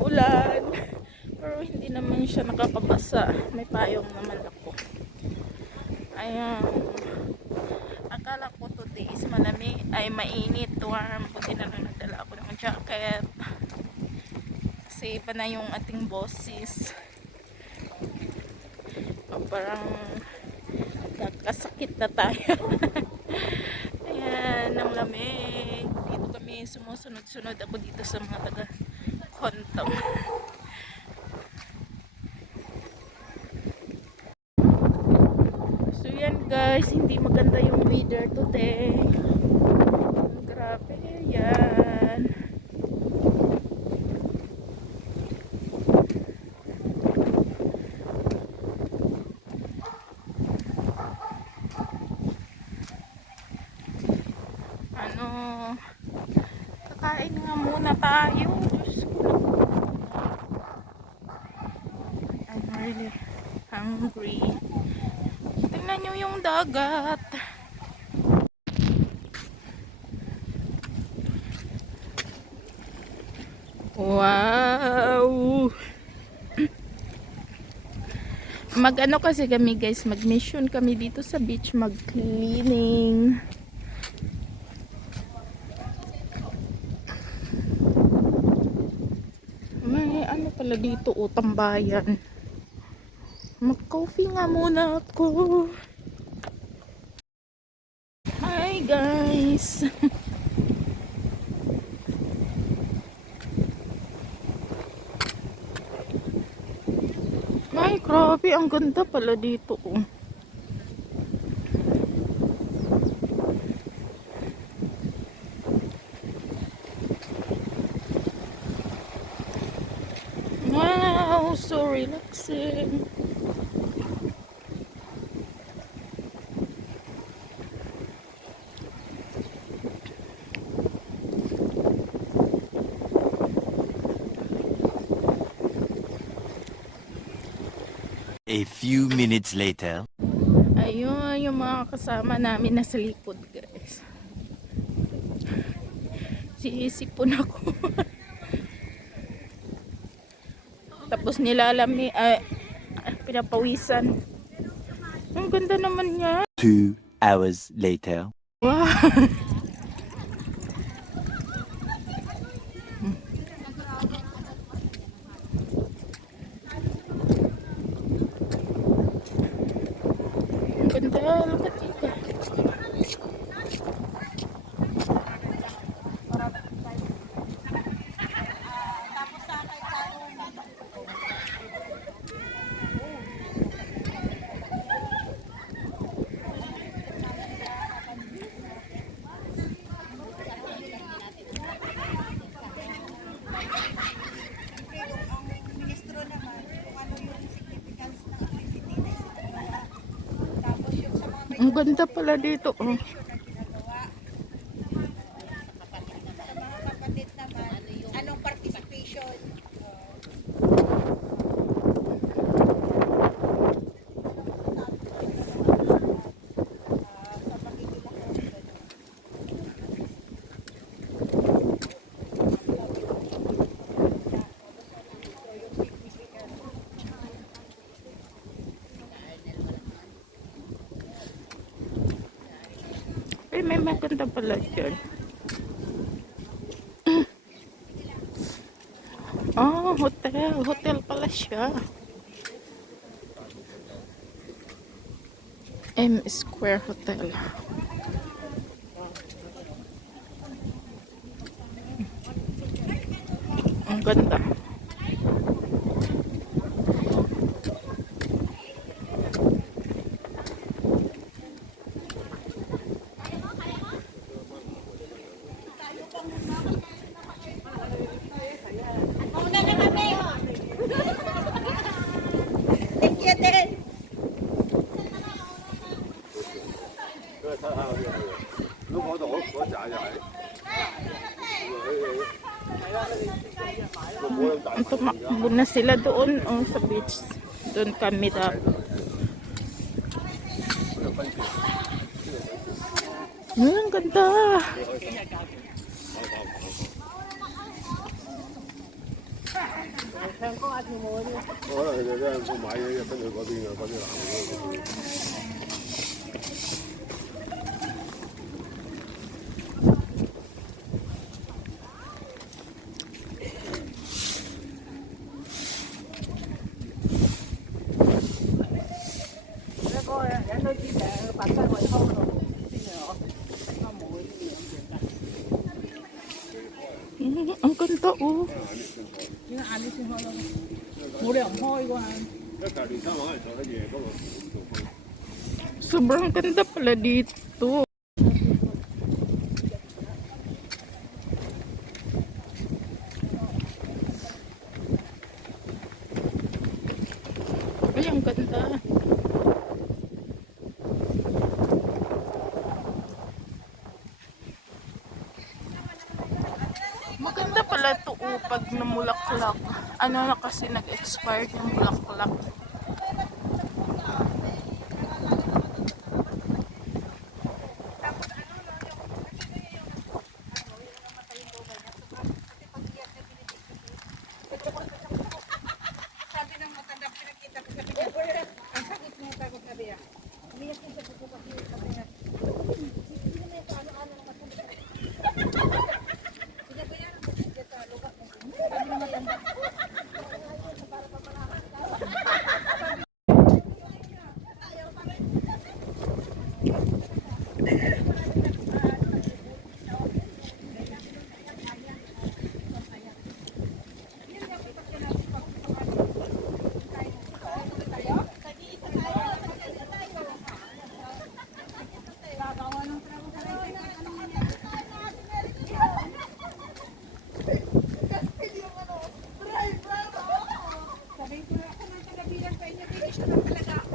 ulan. Pero hindi naman siya nakakabasa. May payong naman ako. Ayan. Akala ko today is malamig, ay mainit, warm. Buti na lang nagdala ako ng jacket. Kasi iba na yung ating boses. Parang kakasakit na tayo. Ayan, ang lamig. Dito kami sumusunod-sunod ako dito sa mga taga Kontong. So yan guys, hindi maganda yung weather today. Grabe yan. Kakain nga muna tayo. Diyos ko. I'm really hungry. Tingnan nyo yung dagat. Wow! Mag-ano kasi kami guys, mag-mission kami dito sa beach, mag-cleaning. May ano pala dito, tambayan. Mag-coffee nga muna ako. Hi guys! Ay, grabe, ang ganda pala dito, oh. Wow, so relaxing. A few minutes later. Ayun, yung mga kasama namin nasa likod, guys. Siisipon ako. Tapos nilalami, pinapawisan. Ang ganda naman niya. 2 hours later. Wow. Ang ganda, look at it. Ang ganda pala dito, oh. Anong participation? Ay, may maganda pala dyan. Oh, hotel. Hotel pala siya. M Square Hotel. Ang ganda. Thank you din. Tumakbo na sila doon, oh, sa beach. Doon kami dapat. Ang ganda. 可能佢哋都係冇買嘢，跟住嗰邊啊，嗰啲男嘅。Ang ganda oh. 冇理由唔開啩。一隔年三可能做得嘢，不過做開。 Sobrang ganda pala dito. Ay, ang ganda. Maganda pala ito pag namulaklak. Ano na kasi nag-expired yung bulaklak. Sabi ng matanda, pinagkita ko sa pinag. Ang sakit niya, takot na biya. Umiyak niya sa buko kasi sabi niya, hindi na ito ano-ano ng matanda. Sinabi niya, hindi ito lugat mo. Sabi ng matanda. Sabi ko na ako ng tagabilang sa inyo, bilis na talaga ako.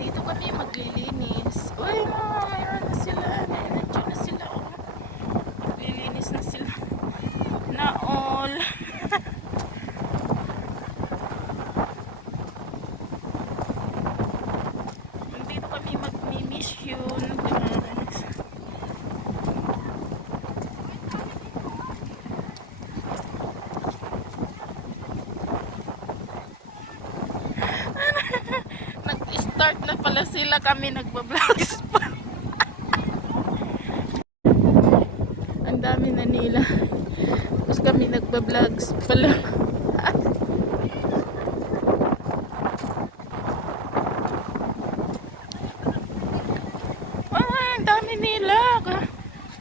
Dito kami maglilinis. Uy, mayroon na sila. Nandiyan na sila. Oh. Maglilinis na sila. Na all. Dito kami magmi-mission, guys. Nag-start na pala sila, kami nagba-vlogs pa. Ang dami na nila. Tapos kami nagba-vlogs pala. Ang dami nila.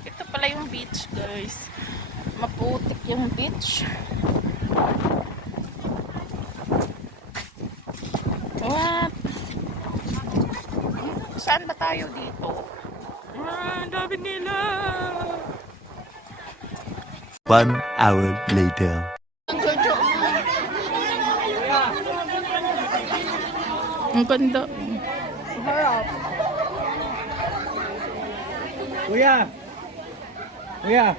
Ito pala yung beach, guys. Maputik yung beach. What? Saan ba tayo dito? Ang dami nila. 1 hour later. Ang ganda. Kuya! Kuya!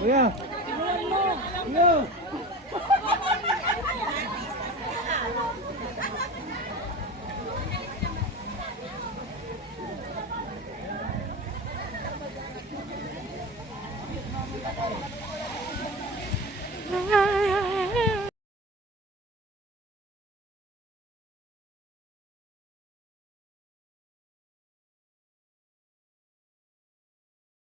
Kuya! Kuya! Ah.